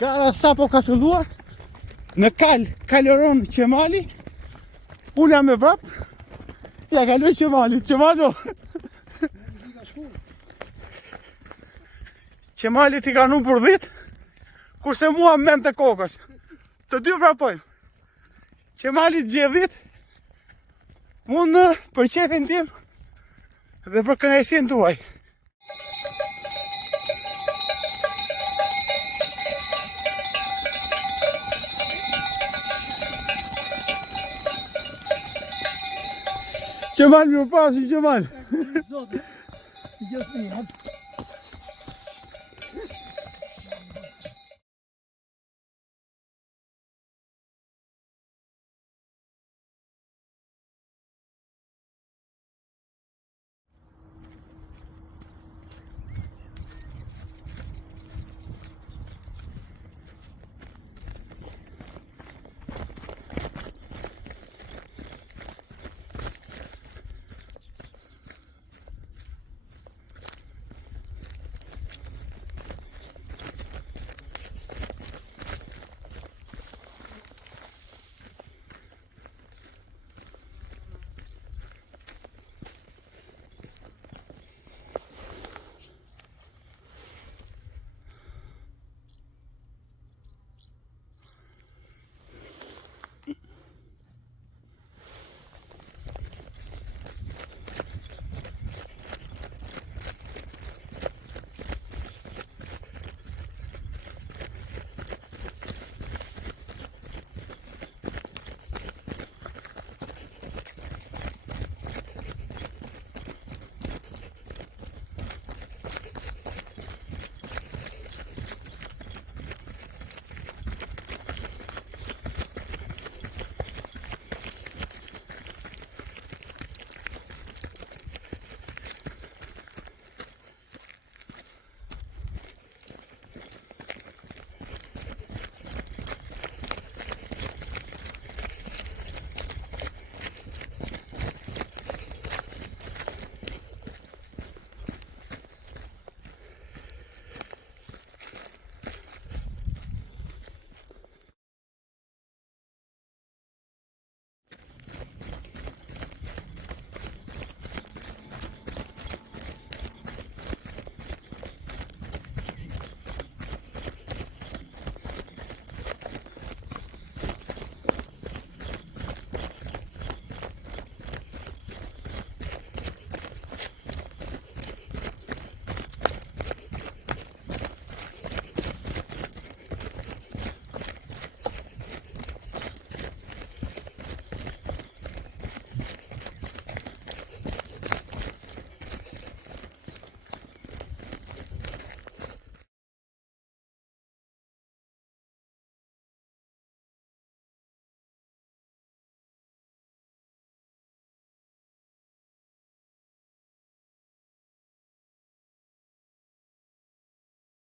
Gara sapo ka filluar. Në kaloron Qemali. Unë jam e vrap. Ja kaloj Qemali. Qemalo. Qemali ti ka nu për 10. Kurse mua më men të kokës. Të dy vrapojmë. Qemali gjedhit. Unë për qetin tim dhe për kënaqësinë tuaj. Qemal, mirë pasi Qemal. Zotë, gjithë një,